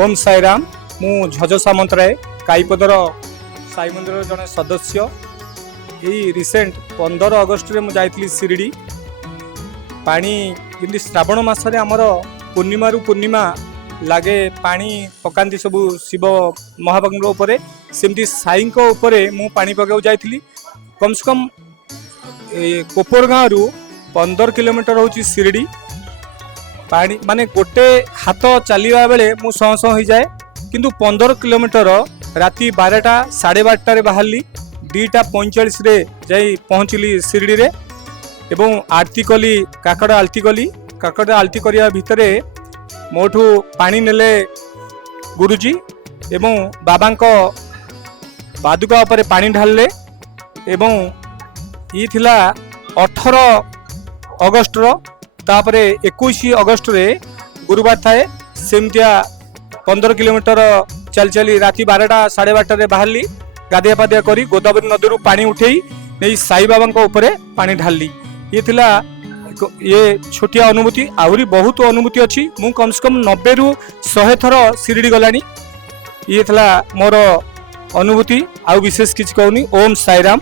ओम साईराम मु झज सामंतराय काईपदर साई मंदिर जड़े सदस्य। यही रिसेंट 15 अगस्ट रे मुझे शिरडी पानी जमी श्रावण मसरे आमर पूर्णिमा रु पूर्णिमा लगे पानी पकाती सबू शिव महाप्रभु उपरे सेमती साई उपरे मु पानी पकाऊ जाइली। कम से कम कोपर गाँव रु 15 किलोमीटर हूँ शिरडी। पानी माने गोटे हाथ चलवा बेले मु सह सह हो जाए किंतु 15 किलोमीटर राति 12टा 12:30 बाहरली 2:45 रे जाई पहुँचली शिरडी रे एवं आरती कली काकड़ आलती कली। काकड़ आलती करने भितर मोठू पानी नेले गुरुजी एवं बाबांको पादुका उपरे पानी ढालले एवं ये थिला 18 अगस्ट रो तापरे 21 अगस्ट रे गुरुवार थाए सेमतिया 15 किलोमीटर चल चली राति 12टा 12:30 बाहरली गाधिया पाधिया करी गोदावरी नदी पानी उठेई नहीं साई बाबा उपरे पानी ढालली। ये थिला ये छोटिया अनुभूति आहरी बहुत अनुभूति अच्छी। मु कम से कम 90 रु 100 थर शिरडी गलानी। ये थिला मोर अनुभूति आउ विशेष किछ कहूनी। ओम साईराम।